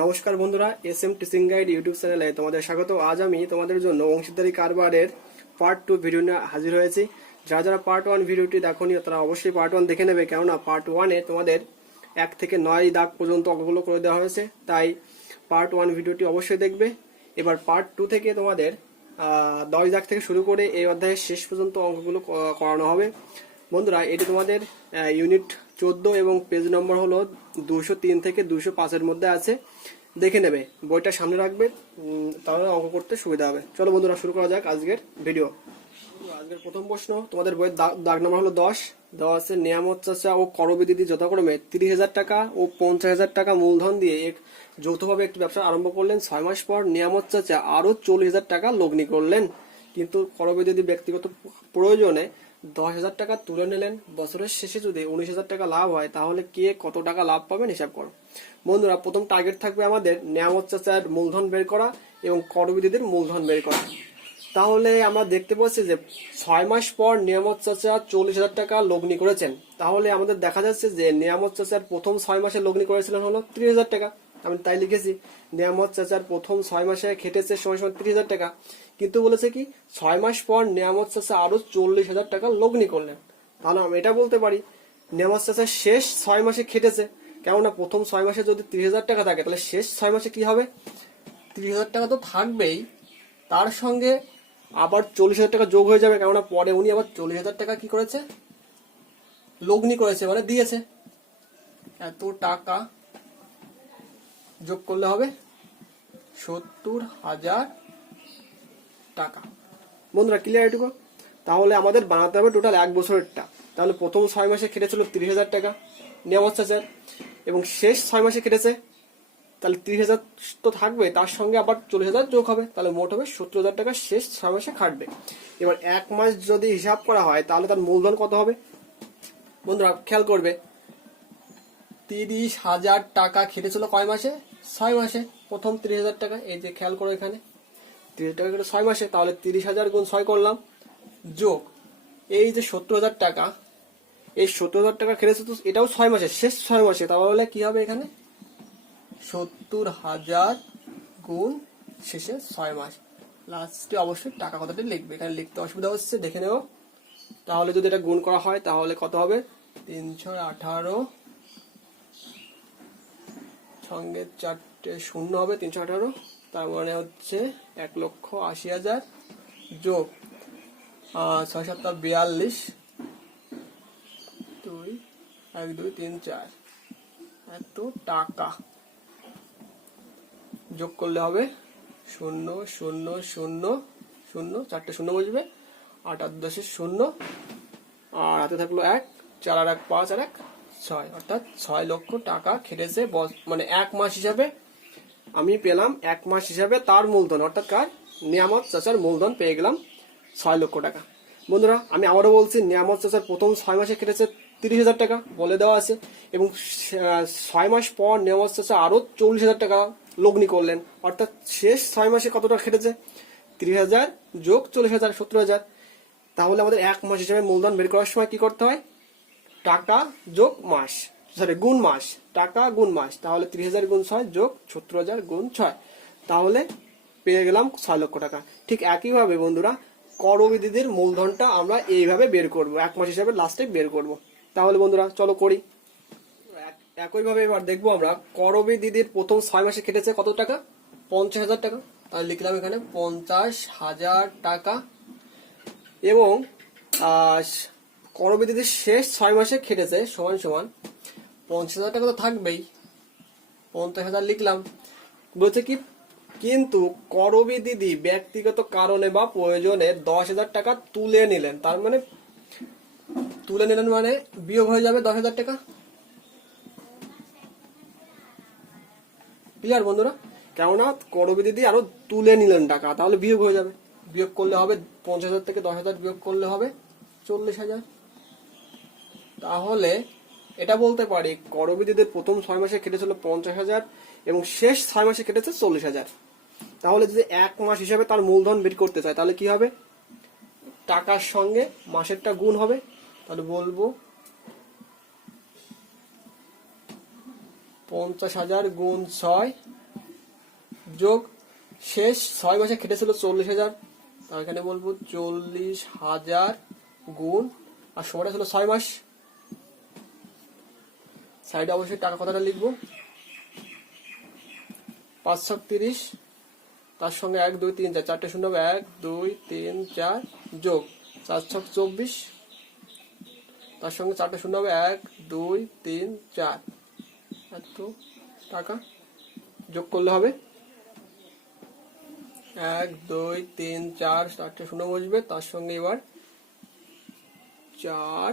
নমস্কার বন্ধুরা, SM teaching guide YouTube চ্যানেলে তোমাদের স্বাগত। আজ আমি তোমাদের জন্য অংশীদারি কারবারের পার্ট 2 ভিডিও নিয়ে হাজির হয়েছি। যারা যারা পার্ট 1 ভিডিওটি দেখোনি তারা অবশ্যই পার্ট 1 দেখে নেবে, কেননা পার্ট 1-এ তোমাদের 1 থেকে 9 দাগ পর্যন্ত অঙ্কগুলো করে দেওয়া হয়েছে, তাই পার্ট 1 ভিডিওটি অবশ্যই দেখবে। এবার পার্ট 2 থেকে তোমাদের 10 দাগ থেকে শুরু করে এই অধ্যায়ের শেষ পর্যন্ত অঙ্কগুলো করানো হবে। বন্ধুরা, এটি তোমাদের ইউনিট 14 এবং পেজ নম্বর হলো 203 থেকে 205-এর মধ্যে আছে, দেখে নেবে। বইটা সামনে রাখবে, তাহলে অঙ্ক করতে সুবিধা হবে। চলো বন্ধুরা, শুরু করা যাক আজকের ভিডিও। আজকের প্রথম প্রশ্ন তোমাদের বইয়ের দাগ নম্বর হলো 10। দেওয়া আছে নিয়ামত চাচা ও করবী দিদি যথাক্রমে 30,000 টাকা ও 50,000 টাকা মূলধন দিয়ে যৌথভাবে একটি ব্যবসা আরম্ভ করলেন। 6 মাস পর নিয়ামত চাচা আরো 40,000 টাকা লগ্নি করলেন, কিন্তু করবী দিদি ব্যক্তিগত প্রয়োজনে 10,000 টাকা তুলে নিলেন। বছরের শেষে যদি 19,000 টাকা লাভ হয়, তাহলে কে কত টাকা লাভ পাবেন হিসাব করো। বন্ধুরা, প্রথম টার্গেট থাকবে আমাদের নিয়ামত চাচার মূলধন বের করা এবং করবী দিদির মূলধন বের করা। তাহলে আমরা দেখতে পাচ্ছি যে 6 মাস পর নিয়ামত চাচা 40,000 টাকা লগ্নি করেছেন। তাহলে আমাদের দেখা যাচ্ছে যে নিয়ামত চাচার প্রথম 6 মাসে লগ্নি করেছিলেন হলো 30,000 টাকা। আমি তাই লিখেছি, নিয়ামত চাচার প্রথম 6 মাসে খেটেছে সময় 30,000 টাকা, কিন্তু বলেছে কি 6 মাস পর নিয়ামত চাচা আরো 40,000 টাকা লগ্নি করলেন। তাহলে আমি এটা বলতে পারি নিয়ামত চাচা শেষ 6 মাসে খেটেছে, কেননা প্রথম 6 মাসে যদি 30,000 টাকা থাকে, তাহলে শেষ 6 মাসে কি হবে, 30,000 টাকা তো থাকবেই, তার সঙ্গে আবার 40,000 টাকা যোগ হয়ে যাবে, কেননা পরে উনি আবার 40,000 টাকা কি করেছে, লগ্নি করেছে, মানে দিয়েছে। এত টাকা যোগ করলে হবে 70,000 টাকা। বন্ধুরা, ক্লিয়ার এটুকু? তাহলে আমাদের বানাতে হবে টোটাল 1 বছরেরটা। তাহলে প্রথম 6 মাসে খেটেছিল 30,000 টাকা নিয়ামত চাচার, এবং শেষ 6 মাসে খেটেছে, তাহলে 30,000 তো থাকবে, তার সঙ্গে আবার 40,000 যোগ হবে, তাহলে মোট হবে 70,000 টাকা শেষ 6 মাসে খাটবে। এবার 1 মাস যদি হিসাব করা হয়, তাহলে তার মূলধন কত হবে? বন্ধুরা খেয়াল করবে, 30,000 টাকা খেটেছিল কয় মাসে? 6 মাসে। প্রথম 30,000 টাকা, এই যে খেয়াল করো এখানে 30,000 টাকা কেটে 6 মাসে, তাহলে 30,000 গুণ 6 করলাম, যোগ এই যে 70,000 টাকা, এই 70,000 টাকা খেটেছে তো এটাও 6 মাসে, শেষ 6 মাসে, তাহলে কি হবে এখানে 70,000 গুণ শেষে 6 মাস। লাস্টে অবশ্যই টাকা কথাটি লিখবে, এখানে লিখতে অসুবিধা হচ্ছে, দেখে নেব। তাহলে যদি এটা গুণ করা হয়, তাহলে কত হবে, 318 সঙ্গে 4টে শূন্য হবে, 318, তার মানে হচ্ছে 1,80,000 যোগ 6 7 42, 2 1 2 3 4, এত টাকা যোগ করলে হবে 0 0 0 0, 4টে শূন্য বসবে, 8 8 10 0, আর হাতে থাকলো 1, 4 আর 1 5 আর 1 6, অর্থাৎ 6 লক্ষ টাকা খেটেছে। মানে 1 মাস হিসাবে আমি পেলাম, 1 মাস হিসাবে তার মূলধন, অর্থাৎ কার, নিয়ামত চাচার মূলধন পেয়ে গেলাম 6 লক্ষ টাকা। বন্ধুরা, আমি আবারও বলছি, নিয়ামত চাচার প্রথম 6 মাসে খেটেছে 30,000 টাকা বলে দেওয়া আছে, এবং 6 মাস পর নিয়ামত চাচা আরো 40,000 টাকা লগ্নি করলেন, অর্থাৎ শেষ 6 মাসে কতটা খেটেছে, 30,000 যোগ 40,000, 70,000। তাহলে আমাদের 1 মাস হিসাবে মূলধন বের করার সময় কি করতে হয়, টাকা যোগ মাস, গুণ মাস, টাকা গুণ মাস, তাহলে 30,000 গুণ 6 যোগ 70,000 গুণ 6, তাহলে পেয়ে গেলাম 6 লক্ষ টাকা। ঠিক একইভাবে বন্ধুরা, করবী দিদির মূলধনটা আমরা এইভাবে বের করব, 1 মাস হিসাবে লাস্টে বের করব। তাহলে বন্ধুরা চলো করি। একইভাবে এবার দেখবো আমরা, করবী দিদির প্রথম 6 মাসে খেটেছে কত টাকা, 50,000 টাকা, তাহলে লিখলাম এখানে 50,000 টাকা, এবং করবী দিদির শেষ 6 মাসে খেটেছে সমান সমান 50,000 টাকা তো থাকবেই, 50,000 লিখলাম। বলছে কি, কিন্তু করবী দিদি ব্যক্তিগত কারণে বা প্রয়োজনে 10,000 টাকা তুলে নিলেন, তার মানে তুলে নিলেন মানে বিয়োগ হয়ে যাবে 10,000 টাকা। ক্লিয়ার বন্ধুরা? কেননা করবী দিদি আরো তুলে নিলেন টাকা, তাহলে বিয়োগ হয়ে যাবে, বিয়োগ করলে হবে 50,000 থেকে 10,000 বিয়োগ করলে হবে 40,000। তাহলে এটা বলতে পারি করবী দিদির প্রথম 6 মাসে কেটেছিল 50,000 এবং শেষ 6 মাসে কেটেছে 40,000। তাহলে যদি 1 মাস হিসাবে তার মূলধন বের করতে চায়, তাহলে কি হবে, টাকার সঙ্গে মাসেরটা গুণ হবে, তাহলে বলবো 50,000 গুণ 6 যোগ শেষ 6 মাসে খেটেছিল 40,000, তার এখানে বলবো 40,000 গুণ আর সময়টা ছিল 6 মাস। সাইডে অবশ্যই টাকা কথাটা লিখবো 530, তার সঙ্গে 1 2 3 4 চারটে শূন্য হবে 1 2 3 4 যোগ 4 6 24, তার সঙ্গে চারটে শূন্য হবে 1 2 3 4, এত টাকা যোগ করলে হবে 1 2 3 4, চারটে শূন্য বসবে, তার সঙ্গে এবার 4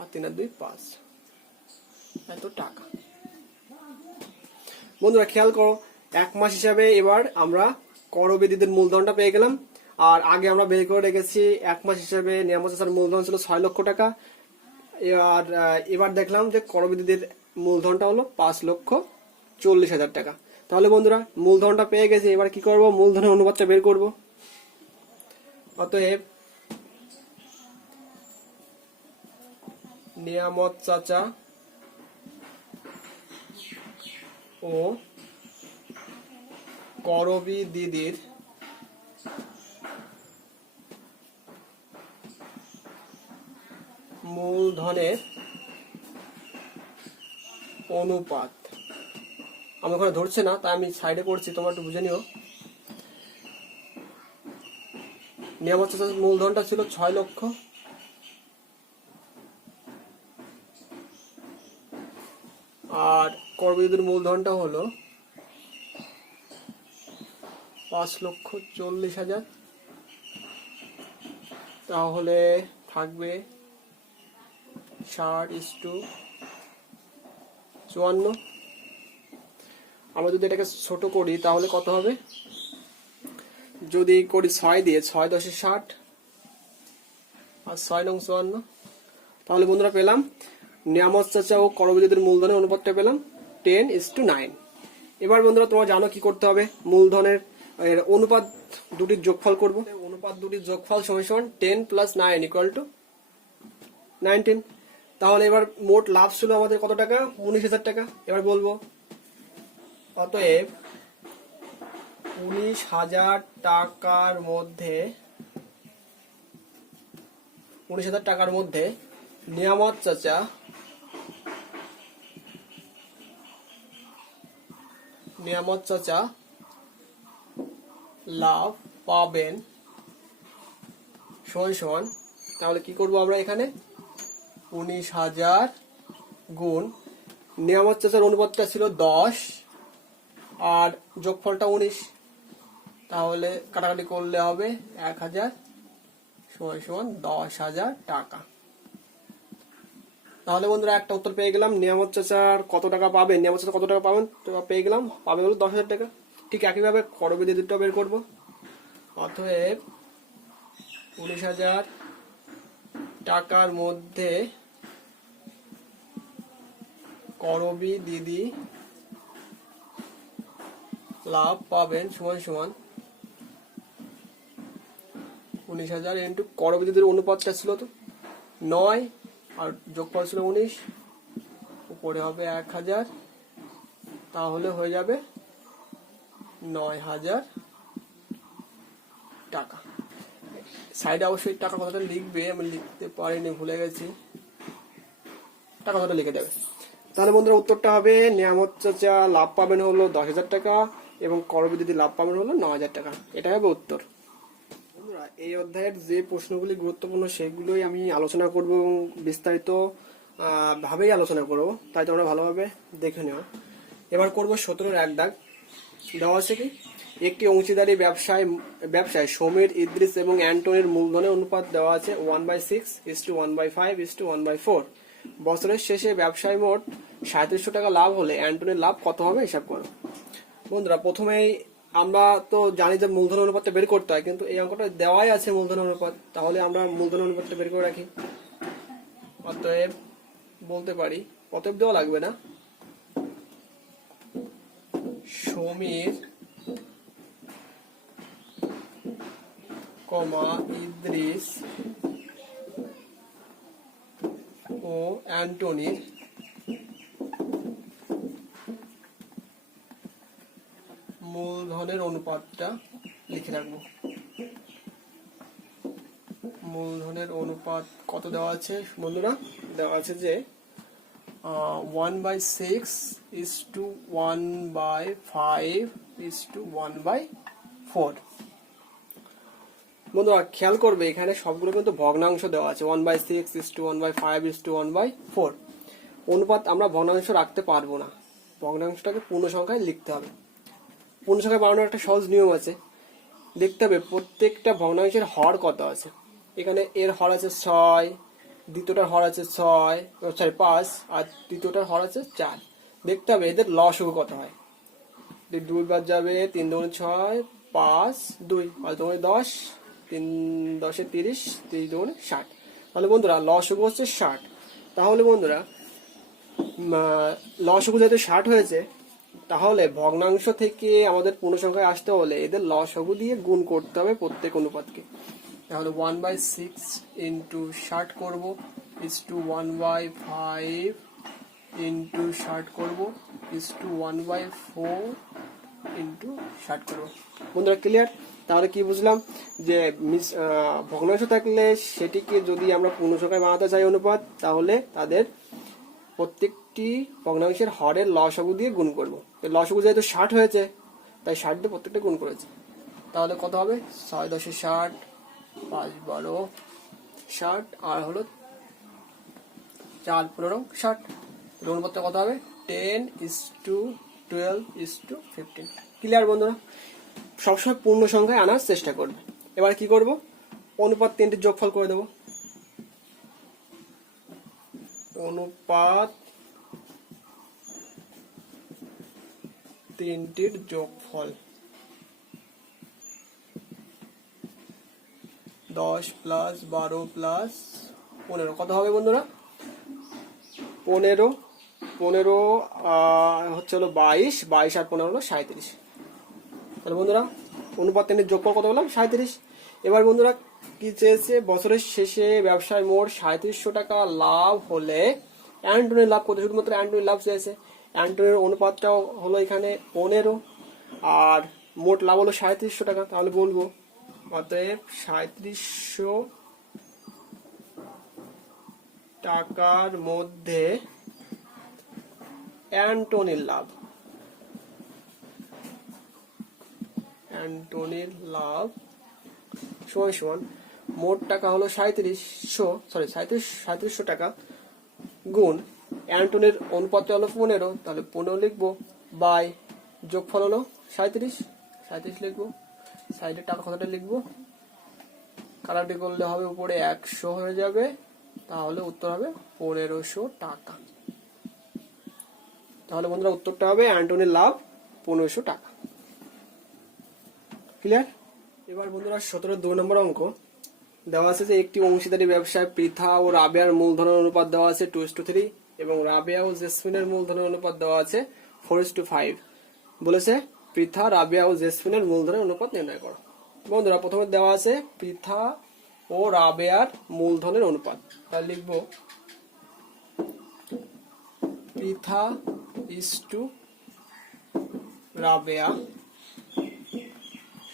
আর 3 আর 2 5, এত টাকা। বন্ধুরা খেয়াল করো, 1 মাস হিসাবে এবার আমরা করবিদিদের মূলধনটা পেয়ে গেলাম। আর আগে আমরা বের করে রেখেছি 1 মাস হিসাবে নিয়ামত চাচার মূলধন ছিল 6 লক্ষ টাকা। এবার দেখলাম যে করবিদিদের মূলধনটা হলো 5,40,000 টাকা। তাহলে বন্ধুরা মূলধনটা পেয়ে গেছি, এবার কি করব, মূলধনের অনুপাতটা বের করব। অতএব নিয়ামত চাচা ও করবি দিদির মূলধনের অনুপাত, আমার ওখানে ধরছে না তাই আমি সাইডে করছি, তোমরা একটু বুঝে নিও। নিয়ামত চাচার মূলধনটা ছিল 6 লক্ষ, আর করবিদিদির মূলধনটা হলো 5,40,000, তাহলে থাকবে 60:54। আমরা যদি এটাকে ছোট করি তাহলে কত হবে, যদি করি 6 দিয়ে, 6 10 60 আর 6 9 54, তাহলে বন্ধুরা পেলাম নিয়ামত চাচা ও করবিদিদির মূলধনের অনুপাতটা পেলাম 10:9। এবার বন্ধুরা তোমরা জানো কি করতে হবে, মূলধনের অনুপাত দুটির যোগফল করব। অনুপাত দুটির যোগফল সমান 10 + 9 = 19। তাহলে এবার মোট লাভ ছিল আমাদের কত টাকা, 19,000 টাকা। এবার বলবো অতএব 19,000 টাকার মধ্যে নিয়ামত চাচা লাভ পাবেন সমান, তাহলে কি করব আমরা এখানে 19,000 গুণ নিয়ামত চাচার অনুপাতটা ছিল 10 আর যোগফলটা 19, তাহলে কাটাকাটি করলে হবে 1,000 সমান 10,000 টাকা। তাহলে বন্ধুরা একটা উত্তর পেয়ে গেলাম, নিয়ামত চাচার কত টাকা পাবেন, নিয়ামত চাচা কত টাকা পাবেন পেয়ে গেলাম, পাবে হলো 10,000 টাকা। ঠিক একইভাবে করবিদিদিরটা বের করব। অতএব 19,000 টাকার মধ্যে করবিদিদি লাভ পাবেন সমান 19,000 ইন্টু করবিদিদির অনুপাতটা ছিল তো 9 আর যোগফল ছিল 19, উপরে হবে 1,000, তাহলে হয়ে যাবে 9,000 টাকা। সাইডে অবশ্যই টাকা কথাটা লিখবে, আমি লিখতে পারিনি, ভুলে গেছি, টাকা কথাটা লিখে দেবে। তাহলে বন্ধুরা উত্তরটা হবে নিয়ামত চাচা লাভ পাবেন হলো 10,000 টাকা এবং করবিদিদি লাভ পাবেন হলো 9,000 টাকা। এটা হবে উত্তর। বন্ধুরা এই অধ্যায়ের যে প্রশ্নগুলি গুরুত্বপূর্ণ সেগুলোই আমি আলোচনা করব এবং বিস্তারিত ভাবেই আলোচনা করব, তাই তোমরা ভালোভাবে দেখে নিও। এবার করব 17-এর 1 দাগ। দেওয়া আছে কি, একটি অংশীদারি ব্যবসায় সমীর, ইদ্রিস এবং অ্যান্টনির মূলধনের অনুপাত দেওয়া আছে 1/6:1/5:1/4। বছরের শেষে ব্যবসায় মোট 3700 টাকা লাভ হলে অ্যান্টনির লাভ কত হবে হিসাব করো। বন্ধুরা প্রথমেই আমরা তো জানি যে মূলধন অনুপাতটা বের করতে হয়, কিন্তু এই অঙ্কটা দেওয়াই আছে মূলধন অনুপাত, তাহলে আমরা মূলধন অনুপাতটা বের করে রাখি। অতএব বলতে পারি, অতএব দেওয়া লাগবে না, সমীর, ইদ্রিস ও অ্যান্টনির মূলধনের অনুপাতটা লিখে রাখবো। মূলধনের অনুপাত কত দেওয়া আছে বন্ধুরা? দেওয়া আছে যে 1/6 1/5 1/4। বন্ধুরা খেয়াল করবে এখানে সবগুলো কিন্তু ভগ্নাংশ দেওয়া আছে, 1/6 1/5 1/4। অনুপাত আমরা ভগ্নাংশ রাখতে পারবো না, ভগ্নাংশটাকে পূর্ণ সংখ্যায় লিখতে হবে। পূর্ণ সংখ্যায় বানানোর একটা সহজ নিয়ম আছে, দেখতে হবে প্রত্যেকটা ভগ্নাংশের হর কত আছে। এখানে এর হর আছে 6, দ্বিতীয়টার হর আছে 5, আর তৃতীয়টার হর আছে 4। দেখতে হবে এদের লসাগু কত হয়। 2 বাদ যাবে, 3 2 6, 5 2, 5 2 10, 3 10 30, 30 2 60। তাহলে বন্ধুরা লসাগু হচ্ছে 60। তাহলে বন্ধুরা লসাগু যেহেতু 60 হয়েছে, তাহলে ভগ্নাংশ থেকে আমাদের পূর্ণ সংখ্যায় আসতে হলে এদের লসাগু দিয়ে গুণ করতে হবে প্রত্যেক অনুপাতকে। তাহলে 1/6 ইন্টু 60 করবো, ইস টু 1/5 ইন্টু 60 করবো, ইস টু 1/4 ইন্টু 60 করবো। বন্ধুরা ক্লিয়ার? তাহলে কি বুঝলাম যে ভগ্নাংশ থাকলে সেটিকে যদি আমরা পূর্ণ সংখ্যায় বানাতে চাই অনুপাত, তাহলে তাদের প্রত্যেকটি ভগ্নাংশের হরের লসাগু দিয়ে গুণ করবো। লসাগু যেহেতু 60 হয়েছে, তাই 60 দিয়ে প্রত্যেকটা গুণ করেছে। তাহলে কত হবে? 6 10 60, 5 12 60, আর হলো 4 15 60। অনুপাতটা কত হবে? 10:12:15। ক্লিয়ার বন্ধুরা? সবসময় পূর্ণ সংখ্যায় আনার চেষ্টা করবে। এবার কি করব? অনুপাত 3টির যোগফল করে দেব। অনুপাত 3টির যোগফল 10 + 12 + 15 কত হবে বন্ধুরা? 15 হচ্ছে হলো 22, 22 আর 15 হলো 37। তাহলে বন্ধুরা অনুপাত 3টির যোগফল কত বললাম? 37। এবার বন্ধুরা কি চেয়েছে? বছরের শেষে ব্যবসায় মোট 3700 টাকা লাভ হলে অ্যান্টনির লাভ কত? শুধুমাত্র অ্যান্টনির লাভ চেয়েছে। অ্যান্টনির অনুপাতটাও হলো এখানে 15, আর মোট লাভ হলো 3700 টাকা। তাহলে বলবো অতএব 3700 টাকার মধ্যে অ্যান্টনির লাভ, অ্যান্টনির লাভ সমান সমান মোট টাকা হলো 3700 টাকা গুণ অ্যান্টনির অনুপাতটা হলো 15, তাহলে 15 লিখবো, বাই যোগফল হলো 37 লিখবো, সাইডে টাকা কথাটা লিখবো, কাটাকাটি করলে হবে উপরে 100 হয়ে যাবে, তাহলে উত্তর হবে 1500 টাকা। তাহলে বন্ধুরা উত্তরটা হবে অ্যান্টনির লাভ 1500 টাকা। ক্লিয়ার? এবার বন্ধুরা 17 নম্বর অঙ্ক দেওয়া আছে যে একটি অংশীদারি ব্যবসায় পৃথা ও রাবেয়ার মূলধনের অনুপাত দেওয়া আছে 2:3, এবং রাবেয়া ও জেসমিনের মূলধনের অনুপাত দেওয়া আছে 4:5। বলেছে পৃথা, রাবেয়া ও জেসমিনের মূলধনের অনুপাত নির্ণয় করো। বন্ধুরা প্রথমে দেওয়া আছে পৃথা ও রাবেয়ার মূলধনের অনুপাত। তাহলে লিখবো পৃথা ইসটু রাবেয়া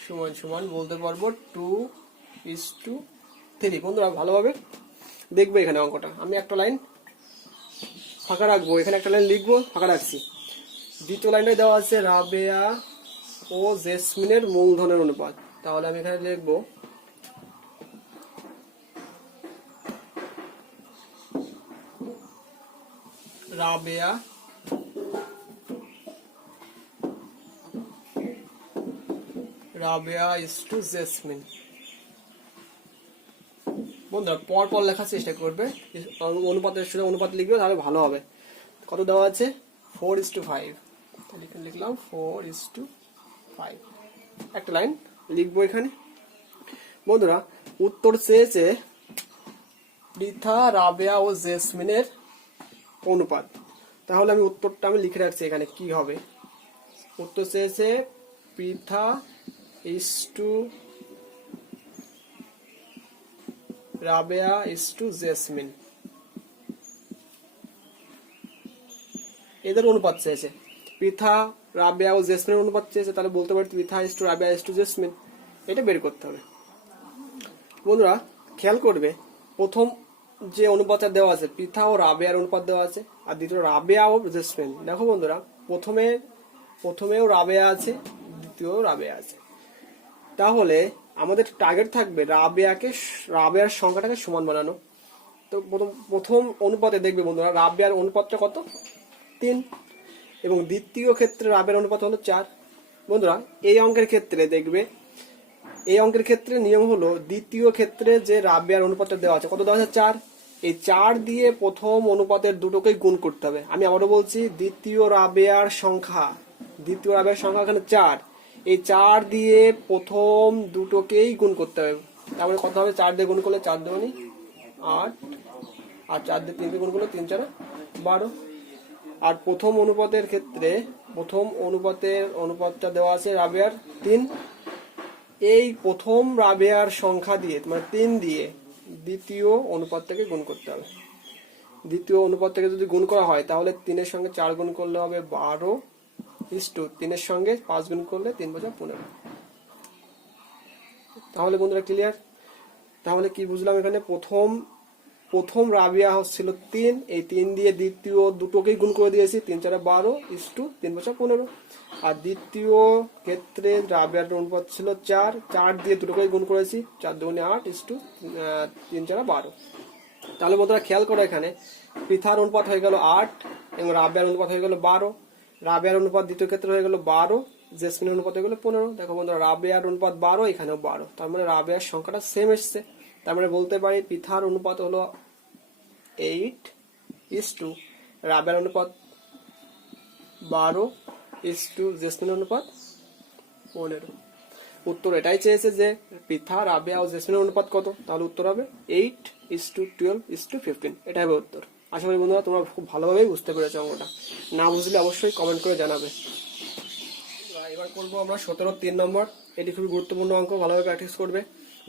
সমান সমান বলতে পারবো 2:3। বন্ধুরা ভালোভাবে দেখবে এখানে অঙ্কটা। আমি একটা লাইন ফাঁকা রাখবো, এখানে একটা লাইন লিখবো, ফাঁকা রাখছি। দ্বিতীয় লাইনে দেওয়া আছে রাবেয়া ও জেসমিনের মূলধনের অনুপাত। তাহলে আমি এখানে লিখবো রাবেয়া ইসটু জেসমিন। বন্ধুরা পর লেখার চেষ্টা করবে, অনুপাতের সাথে অনুপাত লিখবে, তাহলে ভালো হবে। কত দেওয়া আছে? 4:5। তাহলে এখানে লিখলাম 4:5। একটা লাইন লিখবো এখানে। বন্ধুরা উত্তর চেয়েছে পৃথা, রাবেয়া ও জেসমিনের অনুপাত। তাহলে আমি উত্তরটা লিখে রাখছি এখানে কি হবে। উত্তর চেয়েছে পৃথা ইসটু রাবেয়া ইসটু জেসমিন, এদের অনুপাত চেয়েছে। পৃথা রাবেয়া ও জেসমিনের অনুপাত চেয়েছে, তাহলে বলতে পারি Pritha is to Rabeya is to jasmine. এটা বের করতে হবে। বন্ধুরা খেয়াল করবে, প্রথম যে অনুপাতটা দেওয়া আছে পৃথা ও রাবেয়ার অনুপাত দেওয়া আছে, আর দ্বিতীয় রাবেয়া ও জেসমিন। দেখো বন্ধুরা, প্রথমেও রাবেয়া আছে, দ্বিতীয় রাবেয়া আছে। তাহলে আমাদের টার্গেট থাকবে রাবেয়ার সংখ্যাটাকে সমান বানানো। তো প্রথম অনুপাতে দেখবে বন্ধুরা রাবেয়ার অনুপাতটা কত, 3, এবং দ্বিতীয় ক্ষেত্রে রাবেয়ার অনুপাত হলো 4। বন্ধুরা এই অঙ্কের ক্ষেত্রে নিয়ম হলো, দ্বিতীয় ক্ষেত্রে যে রাবেয়ার অনুপাতটা দেওয়া আছে কত দেওয়া আছে, 4। এই 4 দিয়ে প্রথম অনুপাতের দুটোকেই গুণ করতে হবে। আমি আবারও বলছি, দ্বিতীয় রাবেয়ার সংখ্যা এখানে 4, এই 4 দিয়ে প্রথম দুটোকেই গুণ করতে হবে। তারপরে কত হবে, 4 দিয়ে গুণ করলে 4 দুগুণে 8, আর 4 দিয়ে 3 দিয়ে গুণ করলে 3 4 12। আর প্রথম অনুপাতটা দেওয়া আছে রাবেয়ার 3। এই প্রথম রাবেয়ার সংখ্যা দিয়ে মানে 3 দিয়ে দ্বিতীয় অনুপাতটাকে গুণ করতে হবে। দ্বিতীয় অনুপাতটাকে যদি গুণ করা হয় তাহলে 3 এর সঙ্গে 4 গুণ করলে হবে 12 ইস্টু 3 এর সঙ্গে 5 গুণ করলে 3 5 15। তাহলে বন্ধুরা ক্লিয়ার? তাহলে কি বুঝলাম, এখানে প্রথম রাবেয়া ছিল 3, এই 3 দিয়ে দ্বিতীয় দুটোকেই গুণ করে দিয়েছি, 3 4 12 ইস্টু 3 5 15। আর দ্বিতীয় ক্ষেত্রে রাবেয়ার অনুপাত ছিল 4 দিয়ে দুটোকেই গুণ করেছি, 4 দুগুণে 8 ইস্টু 3 4 12। তাহলে বন্ধুরা খেয়াল করো, এখানে পৃথার অনুপাত হয়ে গেল 8 এবং রাবেয়ার অনুপাত হয়ে গেল 12। রাবেয়ার অনুপাত দ্বিতীয় ক্ষেত্রে হয়ে গেল 12, জেসমিনের অনুপাত হয়ে গেল 15। দেখো বন্ধুরা রাবেয়ার অনুপাত 12, এখানেও 12, তার মানে রাবেয়ার সংখ্যাটা সেম এসছে। তার মানে বলতে পারি পৃথার অনুপাত হলো 8 ইস্টু রাবেয়ার অনুপাত 12 ইস্টু জেসমিনের অনুপাত 15। উত্তর এটাই চেয়েছে যে পৃথা রাবেয়া ও জেসমিনের অনুপাত কত, তাহলে উত্তর হবে 8 ইস্টু 12 ইস্টু 15। এটাই হবে উত্তর। আশা করি বন্ধুরা তোমরা খুব ভালোভাবেই বুঝতে পেরেছো অঙ্কটা। না বুঝলে অবশ্যই কমেন্ট করে জানাবে। এবার করবো আমরা 17-3 নম্বর। এটি খুবই গুরুত্বপূর্ণ অঙ্ক, ভালোভাবে প্র্যাকটিস করবে।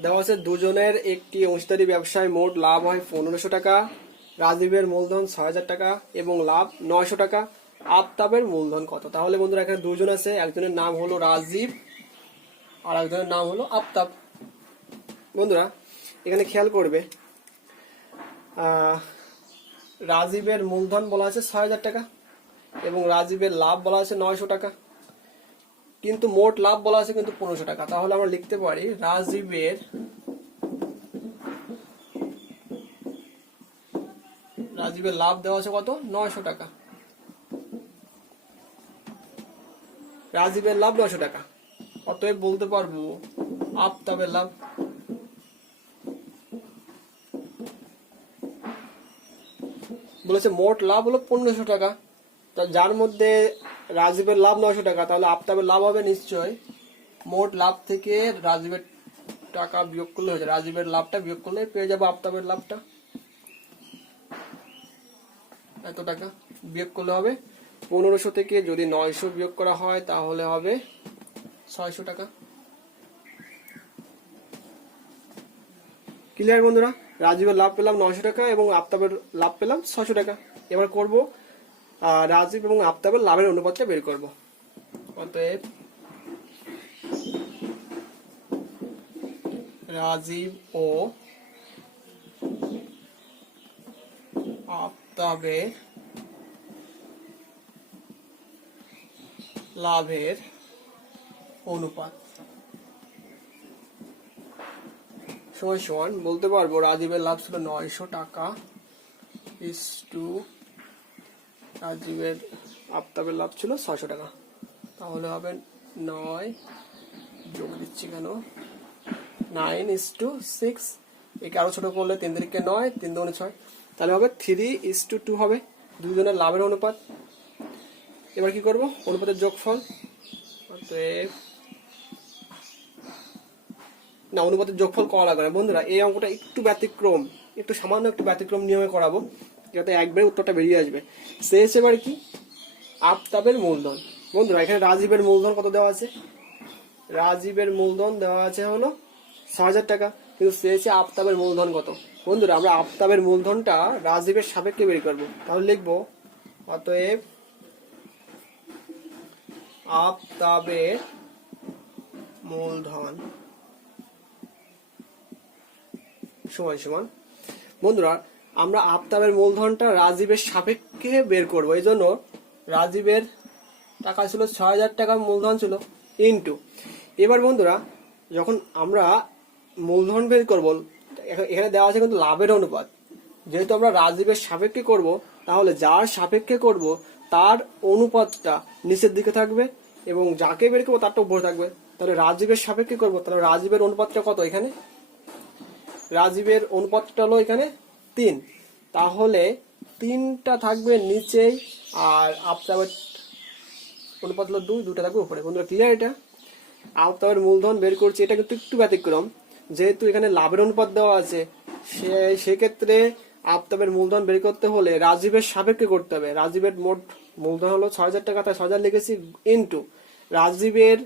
দেওয়া আছে দুজনের একটি অংশীদারি ব্যবসায় মোট লাভ হয় 1500 টাকা, রাজীবের মূলধন 6000 টাকা এবং লাভ 900 টাকা। আফতাবের মূলধন কত? তাহলে বন্ধুরা এখানে দুজন আছে, একজনের নাম হলো রাজীব আর একজনের নাম হলো আফতাব। বন্ধুরা এখানে খেয়াল করবে, রাজীবের মূলধন বলা আছে 6000 টাকা এবং রাজীবের লাভ বলা আছে 900 টাকা, কিন্তু মোট লাভ বলা আছে কিন্তু 1500 টাকা। তাহলে আমরা লিখতে পারি রাজীবের লাভ দেওয়া আছে কত, 900 টাকা। রাজীবের লাভ 900 টাকা, অতএব বলতে পারবো আফতাবের লাভ। বলেছে মোট লাভ হলো 1500 টাকা, যার মধ্যে রাজীবের লাভ 900 টাকা, তাহলে আফতাবের লাভ হবে নিশ্চয় মোট লাভ থেকে রাজীবের টাকা বিয়োগ করলে হয়ে যায়, রাজীবের লাভটা বিয়োগ করলে পেয়ে যাবো আফতাবের লাভটা। এত টাকা বিয়োগ করলে হবে 1500 থেকে যদি 900 বিয়োগ করা হয় তাহলে হবে 600 টাকা। ক্লিয়ার বন্ধুরা? রাজীবের লাভ পেলাম 900 টাকা এবং আফতাবের লাভ পেলাম 600 টাকা। এবার করব রাজীব এবং আফতাবের লাভের অনুপাতটা বের করব। অতএব রাজীব ও আফতাবের লাভের অনুপাত সমান বলতে পারবো রাজীবের লাভ ছিল 900 টাকা ইস্টু রাজীবের আফতাবের লাভ ছিল 600 টাকা। তাহলে হবে 9 যোগ দিচ্ছি কেন 9:6। একে আরো ছোট করলে 3 3 9 3 2 6, তাহলে হবে 3:2 হবে দুজনের লাভের অনুপাত। এবার কি করব, অনুপাতের যোগফল। অতএব না, অনুপাতের যোগফল করা লাগবে না বন্ধুরা, এই অঙ্কটা একটু সামান্য একটু ব্যতিক্রম নিয়মে করাবো যাতে একবারে উত্তরটা বেরিয়ে আসবে। শেষ এবার কি, আফতাবের মূলধন। বন্ধুরা এখানে রাজীবের মূলধন কত দেওয়া আছে, রাজীবের মূলধন দেওয়া আছে হলো 6000 টাকা, কিন্তু শেষে আফতাবের মূলধন কত। বন্ধুরা আমরা আফতাবের মূলধনটা রাজীবের সাপেক্ষে বের করবো, তাহলে লিখবো অতএব আফতাবের মূলধন সমান সমান, বন্ধুরা আমরা আফতাবের মূলধনটা রাজীবের সাপেক্ষে বের করবো। এই জন্য রাজীবের টাকা ছিল ৬,০০০ টাকা মূলধন ছিল, ইন্টু, এবার বন্ধুরা যখন আমরা মূলধন বের করবো, এখানে দেওয়া আছে কিন্তু লাভের অনুপাত, যেহেতু আমরা রাজীবের সাপেক্ষে করব, তাহলে যার সাপেক্ষে করব তার অনুপাতটা নিচের দিকে থাকবে এবং যাকে বের করবো তারটা উপরে থাকবে। তাহলে রাজীবের সাপেক্ষে করব, তাহলে রাজীবের অনুপাতটা কত? এখানে রাজীবের অনুপাতটা হলো এখানে ৩, তাহলে ৩টা থাকবে নিচেই আর আফতাবের অনুপাত হলো ২, ২টা থাকবে উপরে। বন্ধুরা ক্লিয়ার? এটা আফতাবের মূলধন বের করছি, এটা কিন্তু একটু ব্যতিক্রম, যেহেতু এখানে লাভের অনুপাত দেওয়া আছে, সেক্ষেত্রে আফতাবের মূলধন বের করতে হলে রাজীবের সাপেক্ষে করতে হবে। রাজীবের মোট মূলধন হলো ৬,০০০ টাকা, তাই ৬,০০০ লিখেছি, ইন্টু রাজীবের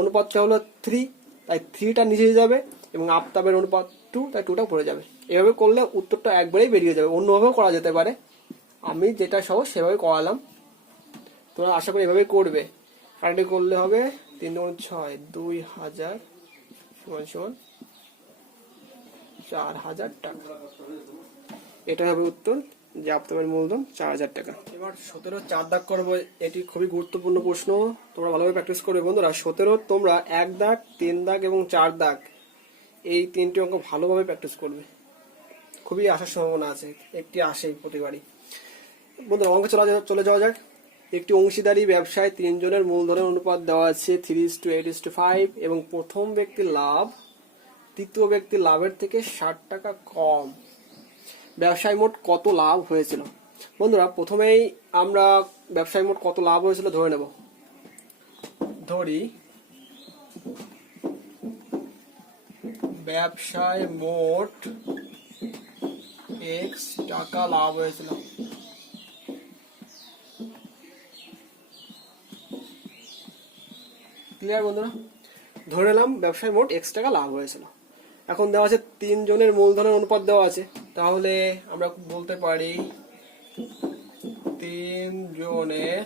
অনুপাতটা হলো ৩, তাই 3টা নিচে যাবে এবং আফতাবের অনুপাত 2, তাই 2টা পড়ে যাবে। এভাবে করলে উত্তরটা একবারেই বেরিয়ে যাবে। অন্যভাবেও করা যেতে পারে, আমি যেটা সহজ সেভাবে করালাম, তোমরা আশা করি এভাবেই করবে। কারেন্টে করলে হবে ৩ × ৬ ২,০০০ সমান সমান ৪,০০০ টাকা। এটা হবে উত্তর, যে আফতাবের মূলধন ৪,০০০ টাকা। এবার ১৭ 4 দাগ করবো, এটি খুবই গুরুত্বপূর্ণ প্রশ্ন, তোমরা ভালোভাবে প্র্যাকটিস করবে বন্ধুরা। ১৭ তোমরা ১ দাগ ৩ দাগ এবং ৪ দাগ এই ৩টি অঙ্ক ভালোভাবে প্র্যাকটিস করবে, খুবই আসার সম্ভাবনা আছে, একটি আসেই প্রতিবারই। বন্ধুরা অঙ্কে চলে যাওয়া যাক। একটি অংশীদারি ব্যবসায় ৩ জনের মূলধনের অনুপাত দেওয়া আছে 3:8:5 এবং প্রথম ব্যক্তির লাভ তৃতীয় ব্যক্তির লাভের থেকে ৬০ টাকা কম। ব্যবসায় মোট কত লাভ হয়েছিল? বন্ধুরা প্রথমেই আমরা ব্যবসায় মোট কত লাভ হয়েছিল ধরে নেব। ধরি ব্যবসায় মোট x টাকা লাভ হয়েছিল। ক্লিয়ার বন্ধুরা? ধরে নিলাম ব্যবসায় মোট x টাকা লাভ হয়েছিল। এখন দেওয়া আছে ৩ জনের মূলধনের অনুপাত দেওয়া আছে, তাহলে আমরা বলতে পারি ৩ জনের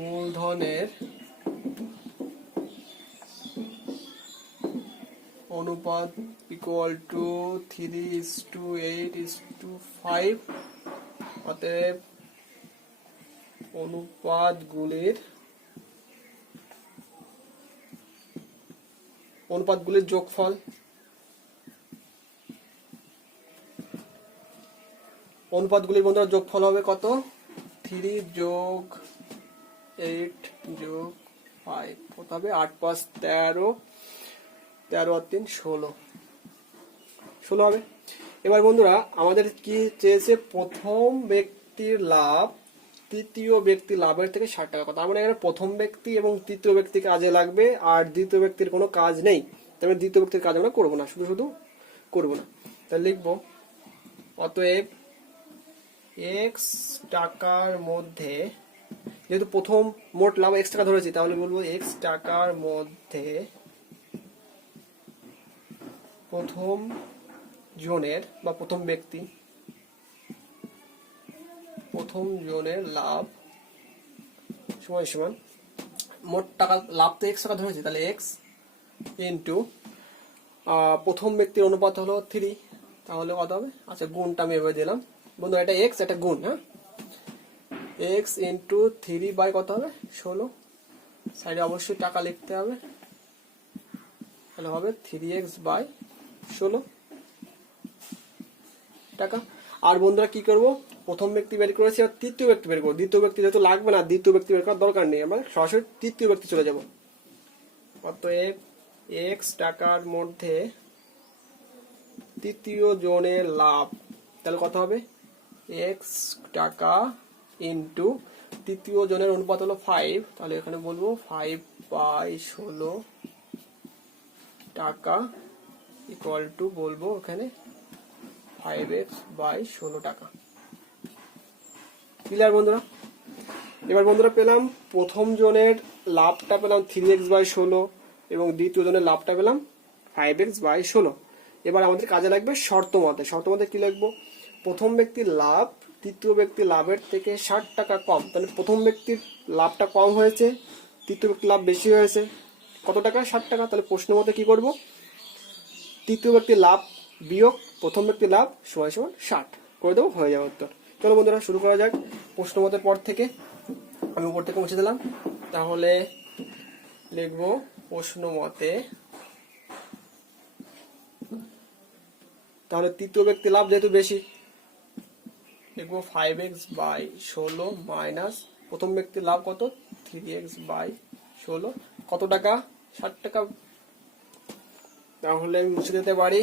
মূলধনের অনুপাত ইকুয়াল টু 3:8:5। অতএব অনুপাতগুলির যোগফল। অনুপাতগুলির বন্ধুরা যোগফল হবে কত? 3 + 8 + 5 কত হবে? 8 × 5 = 13, 13 আর 3 16 হবে। এবার বন্ধুরা আমাদের কি চেয়েছে? প্রথম ব্যক্তির লাভ তৃতীয় ব্যক্তি লাভের থেকে ৬০ টাকা কত। তার মানে এখানে প্রথম ব্যক্তি এবং তৃতীয় ব্যক্তি কাজে লাগবে, আর দ্বিতীয় ব্যক্তির কোনো কাজ নেই, তাহলে দ্বিতীয় ব্যক্তির কাজ আমরা করবো না, শুধু করবো না। তাহলে লিখবো অতএব x টাকার মধ্যে, যেহেতু প্রথম মোট লাভ x টাকা ধরেছি, তাহলে বলবো x টাকার মধ্যে প্রথম জনের বা প্রথম জনের লাভ সমান সমান মোট টাকা লাভ তো x টাকা ধরেছি, তাহলে x ইন্টু প্রথম ব্যক্তির অনুপাত হলো 3, তাহলে কত হবে? আচ্ছা গুণটা আমি এভাবে দিলাম বন্ধু, এটা x এটা গুণ, হ্যাঁ, x ইন্টু 3 বাই কত হবে? 16। সাইডে অবশ্যই টাকা লিখতে হবে, তাহলে হবে 3x/16 টাকা। আর বন্ধুরা কি করব? প্রথম ব্যক্তি বের করেছি, আর তৃতীয় ব্যক্তি বের করবো। দ্বিতীয় ব্যক্তি যেহেতু লাগবে না, দ্বিতীয় ব্যক্তি বের করার দরকার নেই, আমরা সরাসরি তৃতীয় ব্যক্তি চলে যাব। অতএব x টাকার মধ্যে তৃতীয় জনের লাভ, তাহলে কত হবে? x টাকা ইন্টু তৃতীয় জনের অনুপাত হলো 5, তাহলে এখানে বলবো 5/16 টাকা ইকুয়াল টু বলবো এখানে 5x/16 টাকা। ক্লিয়ার বন্ধুরা? এবার বন্ধুরা পেলাম প্রথম জনের লাভটা পেলাম 3x/16 এবং দ্বিতীয় জনের লাভটা পেলাম 5x/16। এবার আমাদের কাজে লাগবে শর্ত মতে। কি লিখবো? প্রথম ব্যক্তির লাভ তৃতীয় ব্যক্তি লাভের থেকে 60 টাকা কম, তাহলে প্রথম ব্যক্তির লাভটা কম হয়েছে, তৃতীয় ব্যক্তির লাভ বেশি হয়েছে। কত টাকা? 60 টাকা। তাহলে প্রশ্ন মতে কি করব? তৃতীয় ব্যক্তির লাভ বিয়োগ প্রথম ব্যক্তির লাভ সমান সমান 60 করে দেবো, হয়ে যাবে উত্তর। চলো বন্ধুরা শুরু করা যাক। প্রশ্ন মতে পর থেকে আমি উপর থেকে মুছে দিলাম। তাহলে লিখবো প্রশ্ন মতে, তাহলে তৃতীয় ব্যক্তির লাভ যেহেতু বেশি, লিখবো 5x বাই 16 মাইনাস প্রথম ব্যক্তির লাভ কত? 3x বাই 16 কত টাকা? 60 টাকা। তাহলে আমি মুছে দিতে পারি,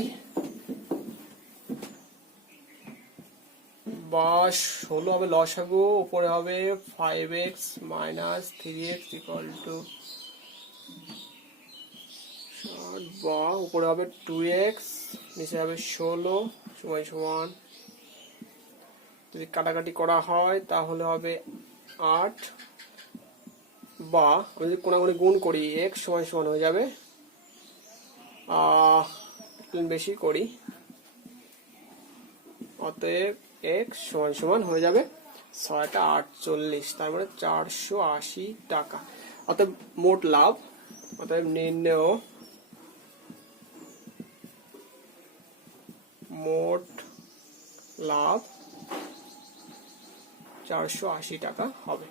বা 16 হবে লসাগু, উপরে হবে 5x minus 3x equal to, বা উপরে হবে 2x, নিচে হবে 16 সমান সমান, যদি কাটাকাটি করা হয় তাহলে হবে 8, বা আমি যদি কোনাগুনি গুণ করি x সমান সমান হয়ে যাবে, বেশি করি, অতএব x সমান সমান হয়ে যাবে 6×48, তার মানে 480 টাকা। অতএব মোট লাভ, অতএব নির্ণেয় মোট লাভ 480 টাকা হবে।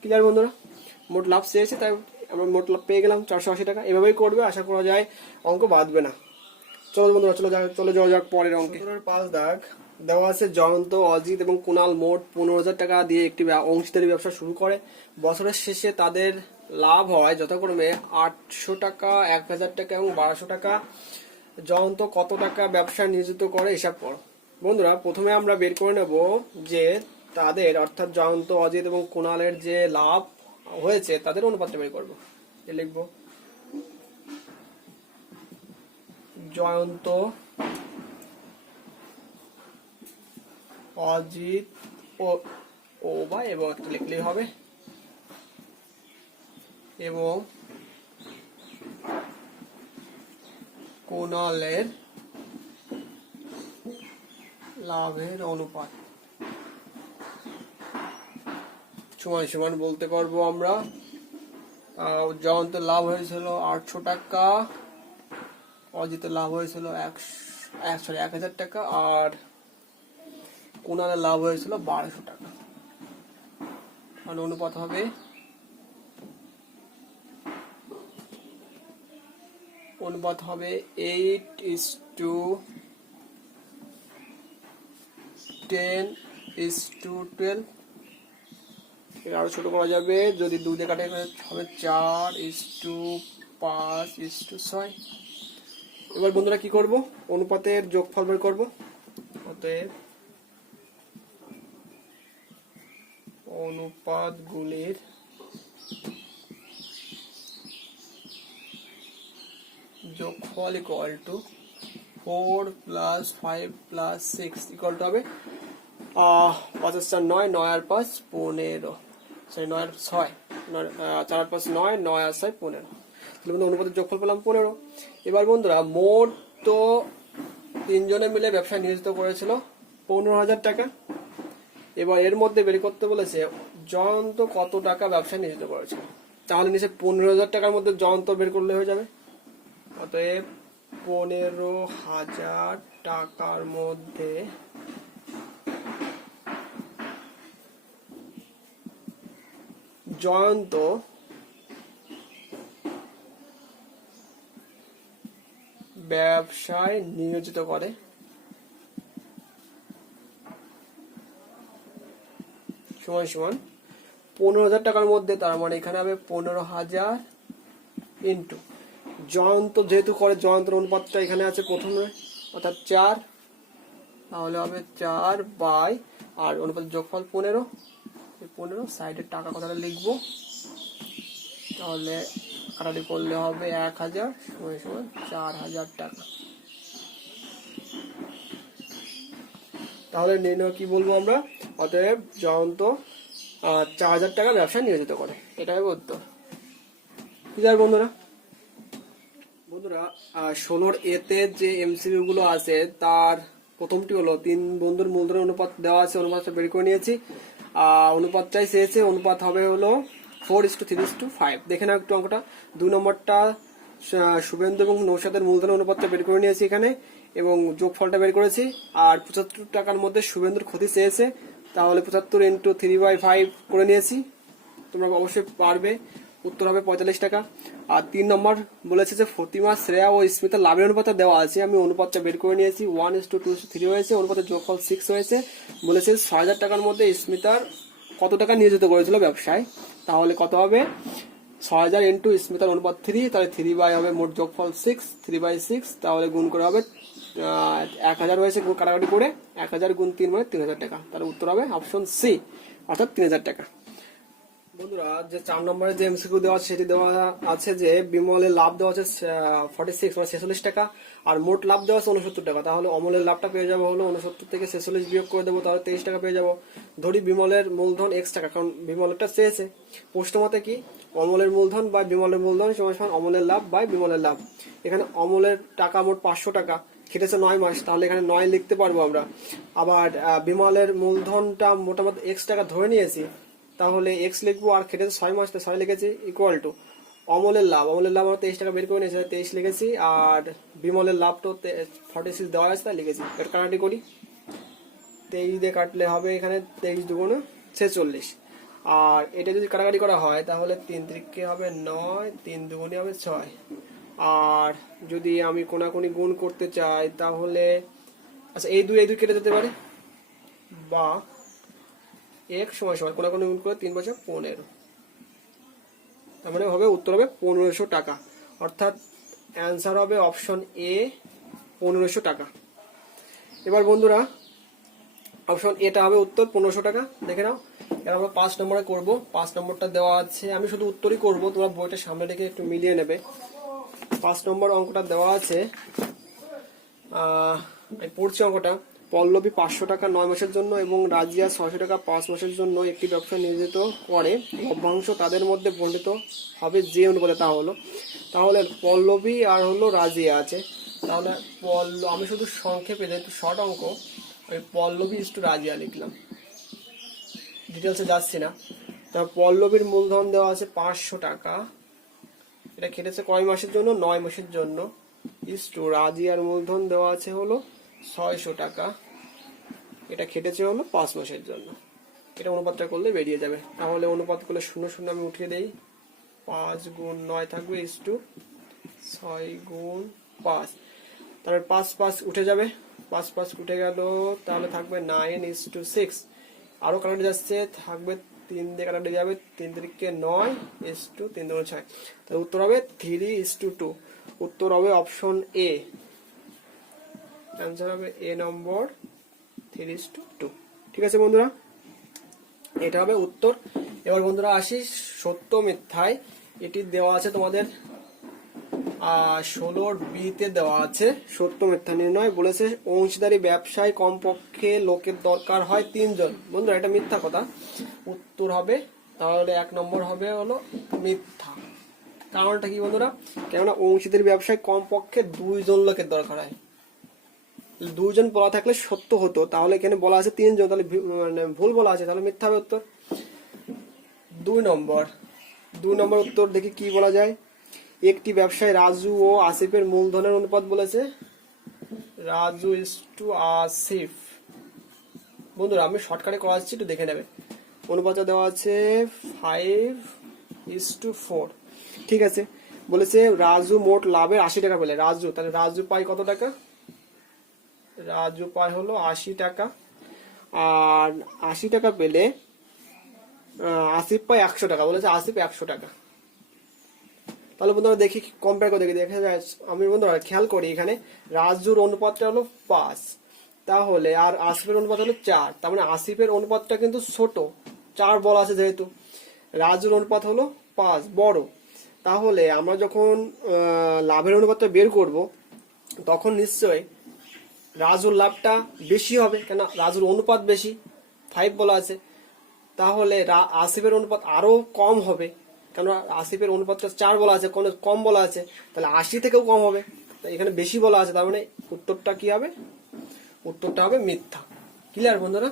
ক্লিয়ার বন্ধুরা? মোট লাভ চেয়েছে, তাই আমরা মোট লাভ পেয়ে গেলাম 480 টাকা। এভাবেই করবে, আশা করা যায় অঙ্ক বাঁধবে না। চলো বন্ধুরা চলে যাওয়া যাক পরের অঙ্কে। 5 দাগ দেওয়া আছে, জয়ন্ত, অজিত এবং কুণাল মোট 15,000 টাকা দিয়ে একটি অংশীদারি ব্যবসা শুরু করে। বছরের শেষে তাদের লাভ হয় যথাক্রমে 800 টাকা, 1000 টাকা এবং 1200 টাকা। জয়ন্ত কত টাকা ব্যবসা নিয়োজিত করে, হিসাব করো। বন্ধুরা প্রথমে আমরা বের করে নেব যে তাদের, অর্থাৎ জয়ন্ত, অজিত এবং কুণালের যে লাভ হয়েছে তাদের অনুপাতটা বের করবো। লিখবো জয়ন্ত, অজিত ও বা এবং একটা লিখলেই হবে, এবং কুণালের লাভের অনুপাত সমান সমান বলতে পারবো আমরা। জয়ন্তের লাভ হয়েছিল 800 টাকা, অজিতের লাভ হয়েছিল 1000 টাকা, আর কুণালের লাভ হয়েছিল 1200 টাকা। আর অনুপাত হবে অনুপাত হবে 8:10:12। আরো ছোট করা যাবে, যদি 2 দিয়ে কাটে হবে 4:5:6। এবার বন্ধুরা কি করব? অনুপাতের যোগফল বের করব। অতএব অনুপাতগুলির যোগফল ইকুয়াল টু 4 + 5 + 6 ইকুয়াল টু হবে 5 × 4 9, 9 আর 5 15, সরি 9 আর 6, 4 আর 5 9, 9 আর 6 15। তাহলে অনুপাতের যোগফল পেলাম 15। এবার বন্ধুরা মোট তো তিনজনে মিলে ব্যবসায় নিয়োজিত করেছিল 15,000 টাকা। এবার এর মধ্যে বের করতে বলেছে জয়ন্ত কত টাকা ব্যবসায় নিয়োজিত করেছিল। তাহলে নিচে 15,000 টাকার মধ্যে জয়ন্ত বের করলে হয়ে যাবে। অতএব 15,000 টাকার মধ্যে জয়ন্ত ব্যবসায় নিয়োজিত করে সমান সমান 15,000 টাকার মধ্যে, তার মানে এখানে হবে 15,000 ইন্টু জয়ন্ত, যেহেতু করে জয়ন্তের অনুপাতটা এখানে আছে প্রথমে, অর্থাৎ 4, তাহলে হবে 4 বাই, আর অনুপাতের যোগফল 15, 15 সাইডের টাকা কথাটা লিখবো, তাহলে কাটাটি করলে হবে 1000 সমান সমান 4,000 টাকা। তাহলে নির্ণয় কি বলবো আমরা? অতএব জয়ন্ত 4,000 টাকা ব্যবসা নিয়োজিত করে, এটাই উত্তর। ক্লিয়ার বন্ধুরা? বন্ধুরা 16 এতে যে এমসিকিউ গুলো আছে তার প্রথমটি হলো 3 বন্ধুর মূলধনের অনুপাত দেওয়া আছে, অনুপাতটা বের করে নিয়েছি। অনুপাতটাই চেয়েছে, অনুপাত হবে হলো 4:3:5। দেখে নাও একটু অঙ্কটা। 2 নম্বরটা শুভেন্দু এবং নৌশাদের মূলধনের অনুপাতটা বের করে নিয়েছি এখানে এবং যোগফলটা বের করেছি। আর 75 টাকার মধ্যে শুভেন্দুর ক্ষতি চেয়েছে, তাহলে 75 × 3/5 করে নিয়েছি। তোমরা অবশ্যই পারবে, উত্তর হবে 45 টাকা। আর 3 নম্বর বলেছে যে ফতিমা, শ্রেয়া ও স্মিতার লাভের অনুপাত দেওয়া আছে, আমি অনুপাতটা বের করে নিয়েছি। 1:2:3 হয়েছে, অনুপাতের যোগফল 6 হয়েছে। বলেছে 6,000 টাকার মধ্যে স্মিতার কত টাকা নিয়োজিত করেছিল ব্যবসায়, তাহলে কত হবে 6,000 ইন্টু স্মিতার অনুপাত 3, তাহলে 3 হবে মোট যোগফল 6, 3/6, তাহলে গুণ করে হবে 1,000 হয়েছে, কাটাকাটি করে 1,000 × 3 মানে 3,000 টাকা। তাহলে উত্তর হবে অপশন সি, অর্থাৎ 3,000 টাকা। বন্ধুরা, যে 4 নম্বরে যে এমসিকিউ দেওয়া আছে সেটি দেওয়া আছে যে বিমলের লাভ দেওয়া আছে 46 মানে 46 টাকা, আর মোট লাভ দেওয়া আছে 69 টাকা। তাহলে অমলের লাভটা পেয়ে যাবো হলো 69 থেকে 46 বিয়োগ করে দেবো, তাহলে 23 টাকা পেয়ে যাবো। ধরি বিমলের মূলধন x টাকা, কারণ বিমলেরটা চেয়েছে। প্রশ্ন মতে কি, অমলের মূলধন বা বিমলের মূলধন সমান অমলের লাভ বাই বিমলের লাভ। এখানে অমলের টাকা মোট 500 টাকা, খেটেছে 9 মাস, তাহলে এখানে 9 লিখতে পারবো আমরা। আবার বিমলের মূলধনটা মোটামুটি x টাকা ধরে নিয়েছি, তাহলে এক্স লিখবো, আর খেটেছে 6 মাস, 6 লিখেছি, ইকুয়াল টু অমলের লাভ আমরা 23 টাকা বের করে নিয়েছি, 23 লিখেছি। আর বিমলের লাভ তো 46 দেওয়া আছে, তাই লিখেছি। এর কাটাকাটি করি, 23 দিয়ে কাটলে হবে এখানে 23 দুগুণে 46। আর এটা যদি কাটাকাটি করা হয় তাহলে 3 3 হবে 9, 3 দুগুণে হবে 6। আর যদি আমি কোনাকুনি গুণ করতে চাই তাহলে আচ্ছা এই দুই কেটে যেতে পারে, বা এক সময় কোনাকুনি গুণ করে 3 × 5 = 15। তার মানে হবে উত্তর হবে 1500 টাকা, অর্থাৎ অ্যান্সার হবে অপশন এ 1500 টাকা। এবার বন্ধুরা অপশন এটা হবে উত্তর 1500 টাকা। দেখে নাও, এবার আমরা 5 নম্বরে করব। 5 নম্বরটা দেওয়া আছে, আমি শুধু উত্তরই করব, তোমরা বইটা সামনে রেখে একটু মিলিয়ে নেবে। 5 নম্বর অঙ্কটা দেওয়া আছে, আমি পড়ছি অঙ্কটা। পল্লবী 500 টাকা 9 মাসের জন্য এবং রাজিয়া 600 টাকা 5 মাসের জন্য একটি ব্যবসা নিয়োজিত করে, লভ্যাংশ তাদের মধ্যে বণ্টিত হবে যে অনুপাতে তা হলো। তাহলে পল্লবী আর হলো রাজিয়া আছে, তাহলে আমি শুধু সংক্ষেপে, যেহেতু শর্ট অঙ্ক, আমি পল্লবী ইস টু রাজিয়া লিখলাম, ডিটেলসে যাচ্ছি না। তারপর পল্লবীর মূলধন দেওয়া আছে 500 টাকা, এটা খেটেছে কয় মাসের জন্য, 9 মাসের জন্য, ইস টু রাজিয়ার মূলধন দেওয়া আছে হলো 600 টাকা, এটা খেটেছে হলো 5 মাসের জন্য। এটা অনুপাতটা করলে বেরিয়ে যাবে। তাহলে অনুপাত করলে 0 0 আমি উঠিয়ে দেই, 5 × 9 থাকবে ইস টু 6 × 5, তারপর 5 5 উঠে যাবে, 5 5 উঠে গেল, তাহলে থাকবে 9 ইস টু 6। আরো কাটাতে যাচ্ছে, থাকবে 3 দিয়ে কাটাতে যাবে, 3 3 9 ইস টু 3 2 6, তাহলে উত্তর হবে 3:2। উত্তর হবে অপশন এ, অ্যান্সার হবে এ নম্বর 3:2। ঠিক আছে বন্ধুরা, এটা হবে উত্তর। এবার বন্ধুরা আসি সত্য মিথ্যায়। এটি দেওয়া আছে তোমাদের 16 বিতে দেওয়া আছে সত্য মিথ্যা নির্ণয়। বলেছে অংশীদারি ব্যবসায় কমপক্ষে লোকের দরকার হয় 3 জন। বন্ধুরা এটা মিথ্যা কথা, উত্তর হবে তাহলে 1 নম্বর হবে হলো মিথ্যা। কারণটা কি বন্ধুরা, কেননা অংশীদারি ব্যবসায় কমপক্ষে 2 জন লোকের দরকার হয়। 2 জন বলা থাকলে সত্য হতো, তাহলে এখানে বলা আছে 3 জন, তাহলে মানে ভুল বলা আছে, তাহলে মিথ্যা হবে উত্তর। 2 নম্বর উত্তর দেখি কি বলা যায়। একটি ব্যবসায় রাজু ও আসিফের মূলধনের অনুপাত বলেছে, রাজু ইস টু আসিফ। বন্ধুরা আমি শর্টকাটে করাচ্ছি, একটু দেখে নেবে। অনুপাতটা দেওয়া আছে 5:4। ঠিক আছে, বলেছে রাজু মোট লাভের 80 টাকা পেলে, রাজু তাহলে রাজু পায় কত টাকা, রাজু পায় হলো 80 টাকা। আর 80 টাকা পেলে আসিফ পায় 100 টাকা, বলেছে আসিফ 100 টাকা। তাহলে বন্ধুরা দেখি কম্পেয়ার করে দেখি, দেখা যায় আমি বন্ধুরা খেয়াল করি, এখানে রাজুর অনুপাতটা হলো 5, তাহলে আর আসিফের অনুপাত হলো 4, তার মানে আসিফের অনুপাতটা কিন্তু ছোট, 4 বলা আছে, যেহেতু রাজুর অনুপাত হলো 5 বড়। তাহলে আমরা যখন লাভের অনুপাতটা বের করব তখন নিশ্চয়ই রাজুর লাভটা বেশি হবে, কেন রাজুর অনুপাত বেশি, 5 বলা আছে। তাহলে আসিফের অনুপাত আরো কম হবে, কেন আসিফের অনুপাতটা 4 বলা আছে, কম বলা আছে, তাহলে 80 থেকেও কম হবে, এখানে বেশি বলা আছে, তার মানে উত্তরটা কি হবে, উত্তরটা হবে মিথ্যা। ক্লিয়ার বন্ধুরা?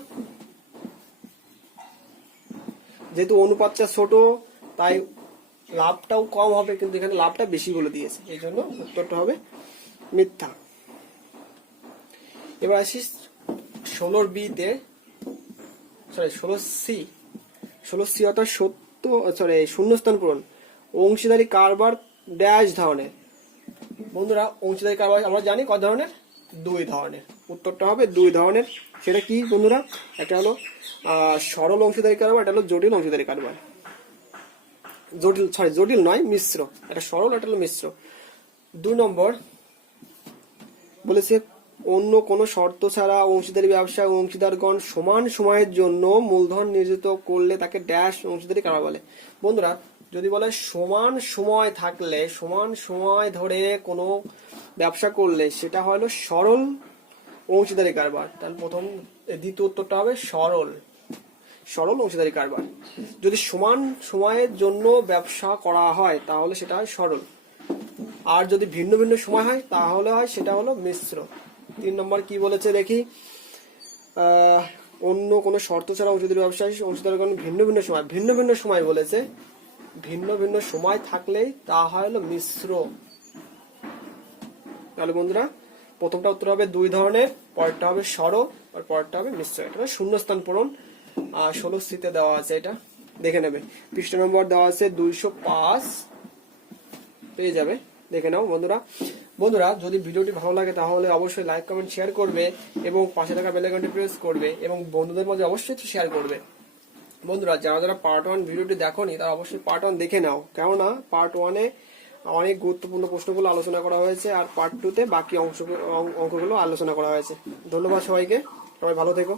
যেহেতু অনুপাতটা ছোট তাই লাভটাও কম হবে, কিন্তু এখানে লাভটা বেশি বলে দিয়েছে, এই জন্য উত্তরটা হবে মিথ্যা। এবার আসি 16B-তে, সরি 16C অর্থাৎ শূন্যস্থান পূরণ। অংশীদারি কারবার ড্যাশ ধরনের। বন্ধুরা অংশীদারি কারবার আমরা জানি কত ধরনের? 2 ধরনের। উত্তরটা হবে 2 ধরনের। সেটা কি বন্ধুরা? একটা হলো সরল অংশীদারি কারবার, এটা হলো জটিল অংশীদারি কারবার। জটিল নয়, মিশ্র। এটা সরল, এটা হলো মিশ্র। 2 নম্বর বলেছে অন্য কোনো শর্ত ছাড়া অংশীদারি ব্যবসায় অংশীদারগণ সমান সময়ের জন্য মূলধন নিয়োজিত করলে তাকে ড্যাশ অংশীদারি কারবার বলে। বন্ধুরা যদি বলে সমান সময় থাকলে, সমান সময় ধরে কোনো ব্যবসা করলে সেটা হলো সরল অংশীদারি কারবার। তাহলে দ্বিতীয় উত্তরটা হবে সরল অংশীদারি কারবার। যদি সমান সময়ের জন্য ব্যবসা করা হয় তাহলে সেটা হয় সরল, আর যদি ভিন্ন ভিন্ন সময় হয় তাহলে সেটা হলো মিশ্র। 3 নম্বর কি বলেছে দেখি, অন্য কোনো শর্ত ছাড়া অংশীদারি ব্যবসায় অংশীদারগণ ভিন্ন ভিন্ন সময় বলেছে, ভিন্ন ভিন্ন সময় থাকলেই তা হয় হলো মিশ্র। তাহলে বন্ধুরা প্রথমটা উত্তর হবে 2 ধরনের, পরেরটা হবে সরল, আর পরেরটা হবে মিশ্র। এটা শূন্যস্থান পূরণ 16C-তে দেওয়া আছে, এটা দেখে নেবে। পৃষ্ঠা নম্বর দেওয়া আছে 205, পেয়ে যাবে, দেখে নাও বন্ধুরা যদি ভিডিওটি ভালো লাগে তাহলে অবশ্যই লাইক কমেন্ট শেয়ার করবে এবং পাশে থাকা বেল আইকনটি প্রেস করবে এবং বন্ধুদের মাঝে অবশ্যই শেয়ার করবে। বন্ধুরা যারা পার্ট 1 ভিডিওটি দেখোনি তারা অবশ্যই পার্ট 1 দেখে নাও, কেননা পার্ট 1-এ অনেক গুরুত্বপূর্ণ প্রশ্নগুলো আলোচনা করা হয়েছে, আর পার্ট 2-তে বাকি অঙ্কগুলো আলোচনা করা হয়েছে। ধন্যবাদ সবাইকে, সবাই ভালো থেকো।